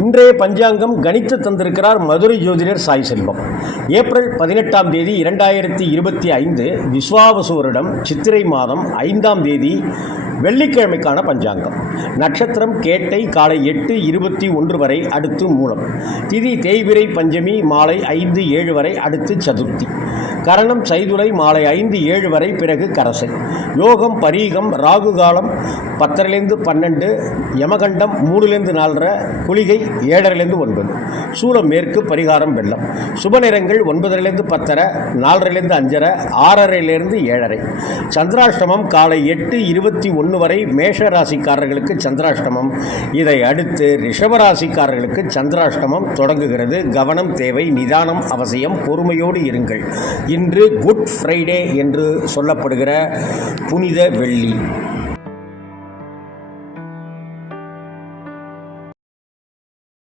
இன்றைய பஞ்சாங்கம் கணித்து தந்திருக்கிறார் மதுரை ஜோதிடர் சாய் செல்வம். ஏப்ரல் பதினெட்டாம் தேதி இரண்டாயிரத்தி இருபத்தி ஐந்து விஸ்வாவசுவரிடம் சித்திரை மாதம் ஐந்தாம் தேதி வெள்ளிக்கிழமைக்கான பஞ்சாங்கம். நட்சத்திரம் கேட்டை காலை எட்டு இருபத்தி ஒன்று வரை அடுத்து மூலம். திதி தேய்விரை பஞ்சமி மாலை ஐந்து ஏழு வரை அடுத்து சதுர்த்தி. கரணம் சைதுரை மாலை ஐந்து ஏழு வரை பிறகு கரசை. யோகம் பரீகம் ராகு காலம் பத்தரைலேருந்து பன்னெண்டு யமகண்டம் மூணுலேருந்து நாலரை குளிகை ஏழரைலேருந்து ஒன்பது. சூலம் மேற்கு பரிகாரம் வெள்ளம். சுப நேரங்கள் ஒன்பதரைலேருந்து பத்தரை நாலரைலேருந்து அஞ்சரை ஆறரைலேருந்து ஏழரை. சந்திராஷ்டமம் காலை எட்டு இருபத்தி ஒன்று வரை மேஷ ராசிக்காரர்களுக்கு சந்திராஷ்டமம். இதை அடுத்து ரிஷபராசிக்காரர்களுக்கு சந்திராஷ்டமம் தொடங்குகிறது. கவனம் தேவை நிதானம் அவசியம் பொறுமையோடு இருங்கள். இன்று குட் ஃப்ரைடே என்று சொல்லப்படுகிற புனித வெள்ளி.